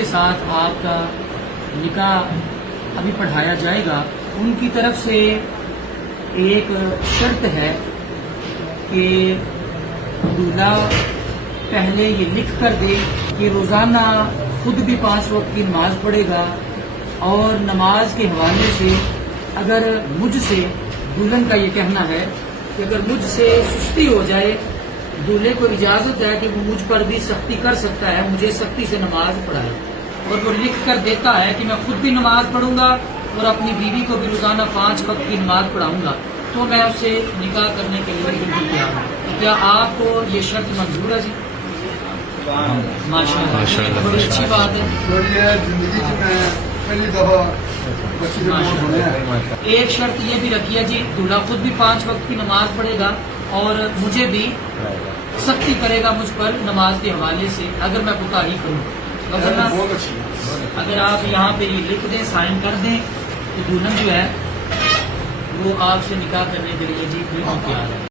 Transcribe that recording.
کے ساتھ آپ کا نکاح ابھی پڑھایا جائے گا، ان کی طرف سے ایک شرط ہے کہ دولہا پہلے یہ لکھ کر دے کہ روزانہ خود بھی 5 وقت کی نماز پڑھے گا، اور نماز کے حوالے سے اگر مجھ سے دلہن کا یہ کہنا ہے کہ اگر مجھ سے سستی ہو جائے، دولہے کو اجازت ہے کہ وہ مجھ پر بھی سختی کر سکتا ہے، مجھے سختی سے نماز پڑھائے، اور وہ لکھ کر دیتا ہے کہ میں خود بھی نماز پڑھوں گا اور اپنی بیوی کو بھی روزانہ 5 وقت کی نماز پڑھاؤں گا، تو میں اس سے نکاح کرنے کے لیے بالکل تیار ہوں۔ کیا آپ کو یہ شرط منظور ہے؟ جی ماشاء اللہ، بڑی اچھی بات ہے۔ ایک شرط یہ بھی رکھی ہے جی، دولہا خود بھی 5 وقت کی نماز پڑھے گا اور مجھے بھی سختی کرے گا مجھ پر نماز کے حوالے سے اگر میں کوتاہی کروں۔ اگر آپ یہاں پہ یہ لکھ دیں، سائن کر دیں کہ دلہن جو ہے وہ آپ سے نکاح کرنے کے لیے جی بالکل تیار ہے۔